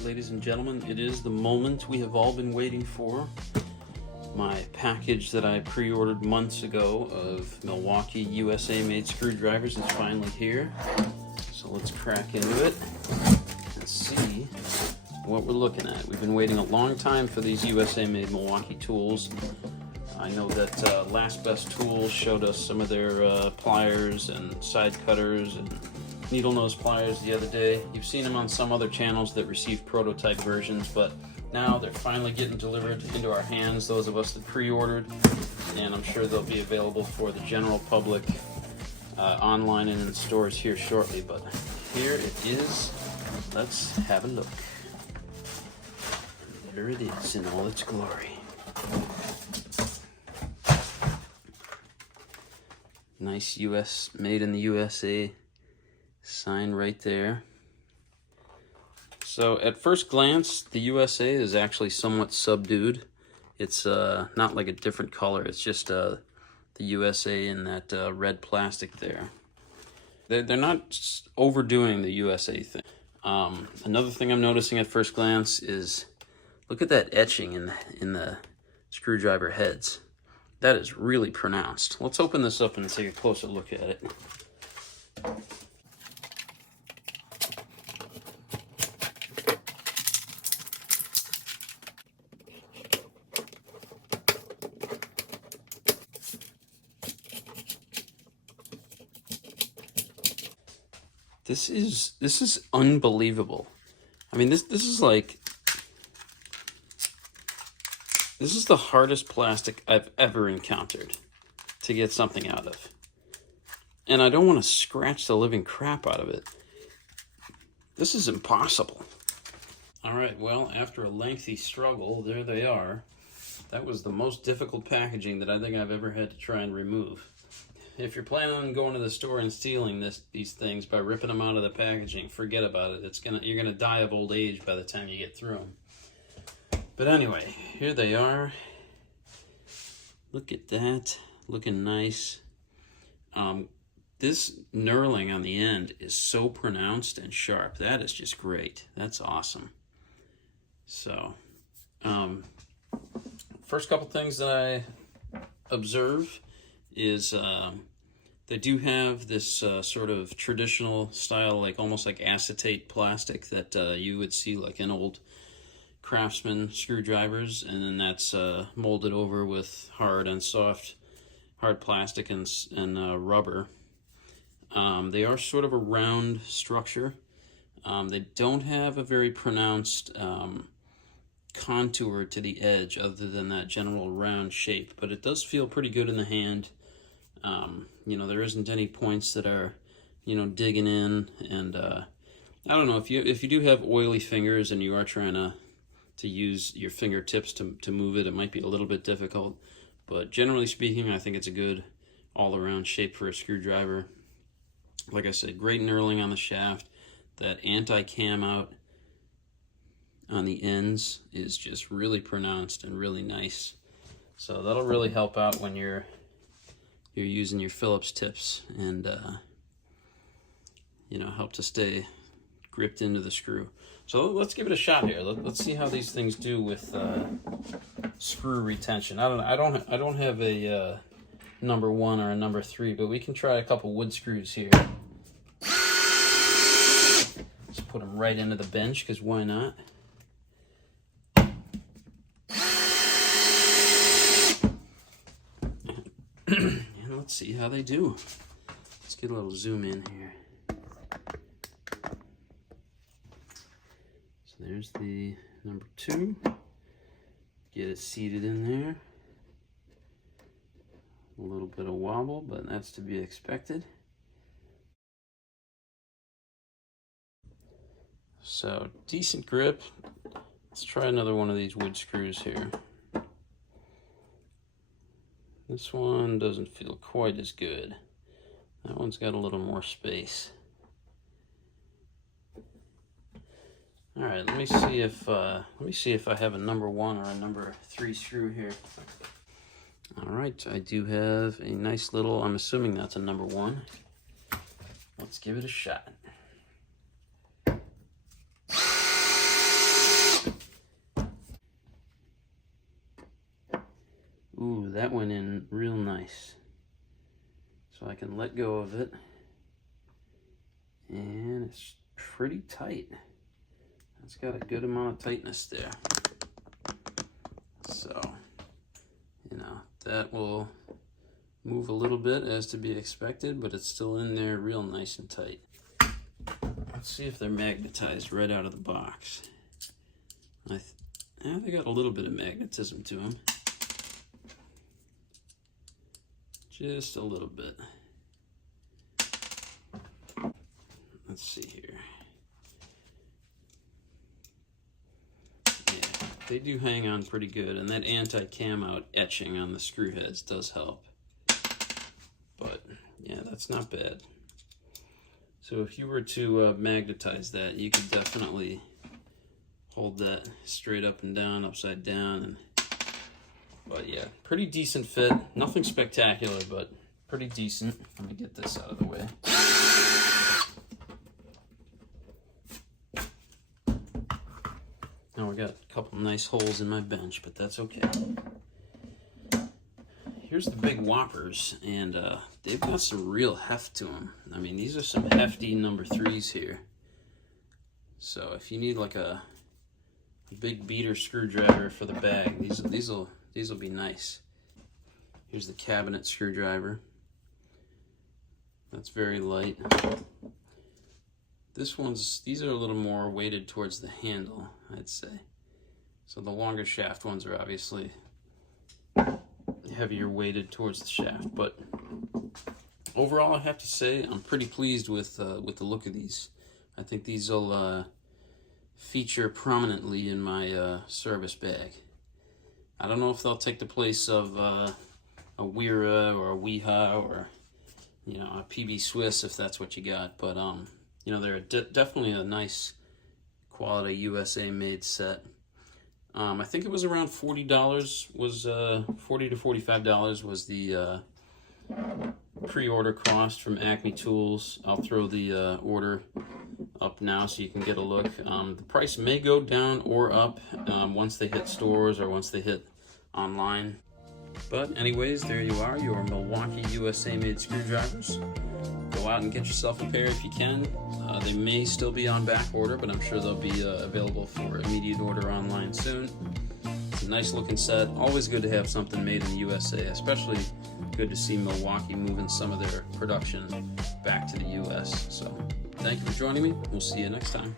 right, ladies and gentlemen, it is the moment we have all been waiting for. My package that I pre-ordered months ago of Milwaukee USA made screwdrivers is finally here. So let's crack into it and see what we're looking at. We've been waiting a long time for these USA made Milwaukee tools. I know that Last Best Tools showed us some of their pliers and side cutters and needle nose pliers the other day. You've seen them on some other channels that received prototype versions, but now they're finally getting delivered into our hands, those of us that pre-ordered, and I'm sure they'll be available for the general public online and in stores here shortly. But here it is. Let's have a look. There it is in all its glory. Nice US, made in the USA sign right there. So at first glance, the USA is actually somewhat subdued. It's not like a different color. It's just the USA in that red plastic there. They're not overdoing the USA thing. Another thing I'm noticing at first glance is look at that etching in the screwdriver heads. That is really pronounced. Let's open this up and take a closer look at it. This is unbelievable. I mean, this is like, this is the hardest plastic I've ever encountered to get something out of. And I don't want to scratch the living crap out of it. This is impossible. All right, well, after a lengthy struggle, there they are. That was the most difficult packaging that I think I've ever had to try and remove. If you're planning on going to the store and stealing these things by ripping them out of the packaging, forget about it. You're gonna die of old age by the time you get through them. But anyway, here they are. Look at that, looking nice. This knurling on the end is so pronounced and sharp. That is just great. That's awesome. So, first couple things that I observe is they do have this sort of traditional style, like almost like acetate plastic that you would see like in old Craftsman screwdrivers, and then that's molded over with hard and soft, hard plastic and rubber. They are sort of a round structure. They don't have a very pronounced contour to the edge other than that general round shape, but it does feel pretty good in the hand. You know, there isn't any points that are, you know, digging in, and I don't know, if you do have oily fingers and you are trying to use your fingertips to move it, it might be a little bit difficult, but generally speaking, I think it's a good all-around shape for a screwdriver. Like I said, great knurling on the shaft. That anti-cam out on the ends is just really pronounced and really nice. So that'll really help out when you're using your Phillips tips and you know, help to stay gripped into the screw. So let's give it a shot here. Let's see how these things do with screw retention. I don't have a number 1 or a number 3, but we can try a couple wood screws here. Just put them right into the bench, because why not? And let's see how they do. Let's get a little zoom in here. So there's the number 2. Get it seated in there. A little bit of wobble, but that's to be expected. So, decent grip. Let's try another one of these wood screws here. This one doesn't feel quite as good. That one's got a little more space. All right, let me see if I have a number 1 or a number 3 screw here. All right, I do have a nice little, I'm assuming that's a number 1. Let's give it a shot. Ooh, that went in real nice. So I can let go of it. And it's pretty tight. It's got a good amount of tightness there. So, you know, that will move a little bit as to be expected, but it's still in there real nice and tight. Let's see if they're magnetized right out of the box. Yeah, they got a little bit of magnetism to them. Just a little bit. Let's see here. Yeah, they do hang on pretty good, and that anti-cam out etching on the screw heads does help. But yeah, that's not bad. So if you were to magnetize that, you could definitely hold that straight up and down, upside down, but yeah, pretty decent fit. Nothing spectacular, but pretty decent. Let me get this out of the way. Now we got a couple nice holes in my bench, but that's okay. Here's the big whoppers, and they've got some real heft to them. I mean, these are some hefty number 3s here. So if you need like a big beater screwdriver for the bag, these will be nice. Here's the cabinet screwdriver. That's very light. These are a little more weighted towards the handle, I'd say. So the longer shaft ones are obviously heavier weighted towards the shaft, but overall I have to say I'm pretty pleased with the look of these. I think these will feature prominently in my service bag. I don't know if they'll take the place of a Wera or a Weha or, you know, a PB Swiss if that's what you got, but you know, they're definitely a nice quality USA made set. I think it was around $40, was $40 to $45 was the pre-order cost from Acme Tools. I'll throw the order up now so you can get a look. The price may go down or up once they hit stores or once they hit online. But anyways, there you are, your Milwaukee USA made screwdrivers. Go out and get yourself a pair if you can. They may still be on back order, but I'm sure they'll be available for immediate order online soon. It's a nice looking set. Always good to have something made in the USA, especially good to see Milwaukee moving some of their production back to the US. So thank you for joining me. We'll see you next time.